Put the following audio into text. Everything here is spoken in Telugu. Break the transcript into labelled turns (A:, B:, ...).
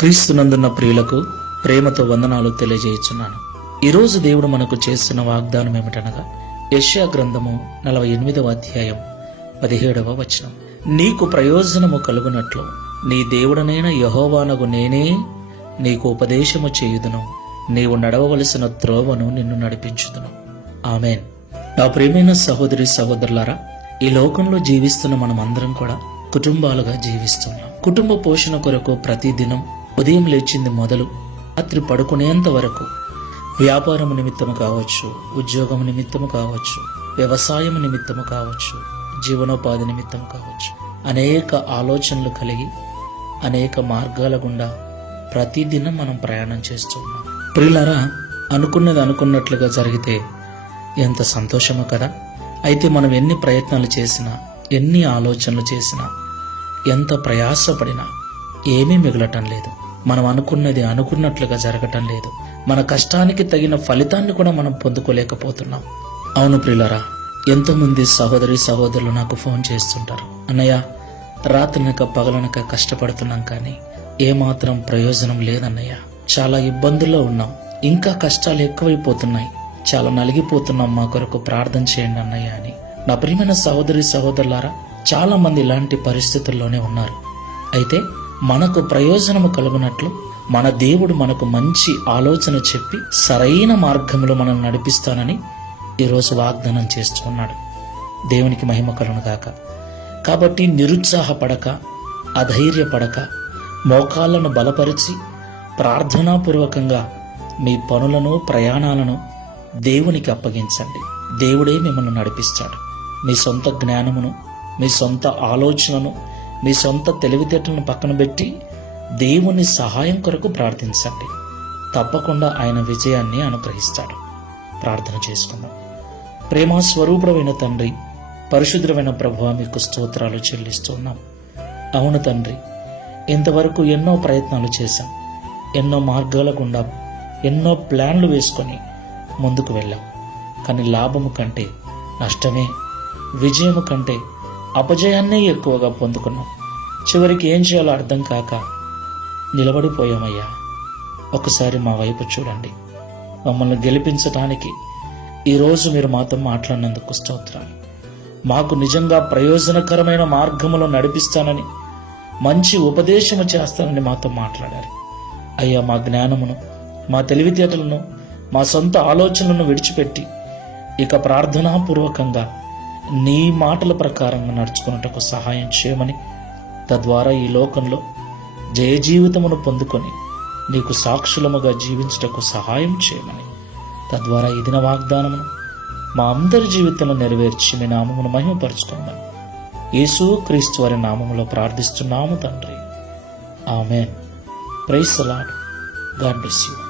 A: క్రీస్తునందున్న ప్రియులకు ప్రేమతో వందనాలు తెలియజేయుచున్నాను. ఈరోజు దేవుడు మనకు చేస్తున్న వాగ్దానం ఏమిటనగా యెషయా గ్రంథము నలభై ఎనిమిదవ అధ్యాయం పదిహేడవ వచనం. నీకు ప్రయోజనము కలుగునట్లు నీ దేవుడనైన యహోవానగు నేనే నీకు ఉపదేశము చేయుదును. నీవు నడవవలసిన త్రోవను నిన్ను నడిపించుదును. ఆమెన్. నా ప్రేమైన సహోదరి సహోదరులారా ఈ లోకంలో జీవిస్తున్న మనమందరం కూడా కుటుంబాలుగా జీవిస్తున్నాం. కుటుంబ పోషణ కొరకు ప్రతిదినం ఉదయం లేచింది మొదలు రాత్రి పడుకునేంత వరకు. వ్యాపారం నిమిత్తము కావచ్చు ఉద్యోగం నిమిత్తము కావచ్చు వ్యవసాయం నిమిత్తము కావచ్చు జీవనోపాధి నిమిత్తం కావచ్చు. అనేక ఆలోచనలు కలిగి అనేక మార్గాల గుండా ప్రతిదినం మనం ప్రయాణం చేస్తున్నాం. ప్రియులరా అనుకున్నది అనుకున్నట్లుగా జరిగితే ఎంత సంతోషమో కదా? అయితే మనం ఎన్ని ప్రయత్నాలు చేసినా ఎన్ని ఆలోచనలు చేసినా ఎంత ప్రయాసపడినా ఏమీ మిగలటం లేదు. మనం అనుకున్నది అనుకున్నట్లుగా జరగటం లేదు. మన కష్టానికి తగిన ఫలితాన్ని కూడా మనం పొందుకోలేకపోతున్నాం. అవును ప్రిలరా ఎంతోమంది సహోదరి సహోదరులు నాకు ఫోన్ చేస్తుంటారు. అన్నయ్య రాత్రినక పగలనక కష్టపడుతున్నాం కానీ ఏమాత్రం ప్రయోజనం లేదన్నయ్య. చాలా ఇబ్బందుల్లో ఉన్నాం. ఇంకా కష్టాలు ఎక్కువైపోతున్నాయి. చాలా నలిగిపోతున్నాం మా కొరకు ప్రార్థన చేయండి అన్నయ్య అని. నా ప్రియమైన సహోదరి సహోదరులారా చాలా మంది ఇలాంటి పరిస్థితుల్లోనే ఉన్నారు. అయితే మనకు ప్రయోజనము కలుగునట్లు మన దేవుడు మనకు మంచి ఆలోచన చెప్పి సరైన మార్గంలో మనం నడిపిస్తానని ఈరోజు వాగ్దానం చేస్తున్నాడు. దేవునికి మహిమ కలును గాక. కాబట్టి నిరుత్సాహపడక అధైర్యపడక మోకాళ్ళను బలపరిచి ప్రార్థనాపూర్వకంగా మీ పనులను ప్రయాణాలను దేవునికి అప్పగించండి. దేవుడే మిమ్మల్ని నడిపిస్తాడు. మీ సొంత జ్ఞానమును మీ సొంత ఆలోచనను మీ సొంత తెలివితేటలను పక్కన పెట్టి దేవుని సహాయం కొరకు ప్రార్థించండి. తప్పకుండా ఆయన విజయాన్ని అనుగ్రహిస్తాడు. ప్రార్థన చేసుకుందాం. ప్రేమ స్వరూపుడమైన తండ్రి పరిశుద్ధమైన ప్రభు మీకు స్తోత్రాలు చెల్లిస్తున్నాం అవును తండ్రి ఇంతవరకు ఎన్నో ప్రయత్నాలు చేశాం. ఎన్నో మార్గాల గుండా ఎన్నో ప్లాన్లు వేసుకొని ముందుకు వెళ్ళాం. కానీ లాభము కంటే నష్టమే విజయము కంటే అపజయాన్నే ఎక్కువగా పొందుకున్నాం. చివరికి ఏం చేయాలో అర్థం కాక నిలబడిపోయామయ్యా. ఒకసారి మా వైపు చూడండి. మమ్మల్ని గెలిపించటానికి ఈరోజు మీరు మాతో మాట్లాడినందుకు స్తోత్రాలు. మాకు నిజంగా ప్రయోజనకరమైన మార్గములో నడిపిస్తానని మంచి ఉపదేశము చేస్తానని మాతో మాట్లాడారు. అయ్యా మా జ్ఞానమును మా తెలివితేటలను మా సొంత ఆలోచనలను విడిచిపెట్టి ఇక ప్రార్థనాపూర్వకంగా నీ మాటల ప్రకారంగా నడుచుకున్నటకు సహాయం చేయమని తద్వారా ఈ లోకంలో జయ జీవితమును పొందుకొని నీకు సాక్షులముగా జీవించుటకు సహాయం చేయమని. తద్వారా ఈ దిన వాగ్దానమును మా అందరి జీవితంలో నెరవేర్చి మీ నామమును మహిమపరుచుకుందాం. యేసు క్రీస్తు వారి నామములో ప్రార్థిస్తున్నాము తండ్రి. Amen. Praise the Lord God bless you.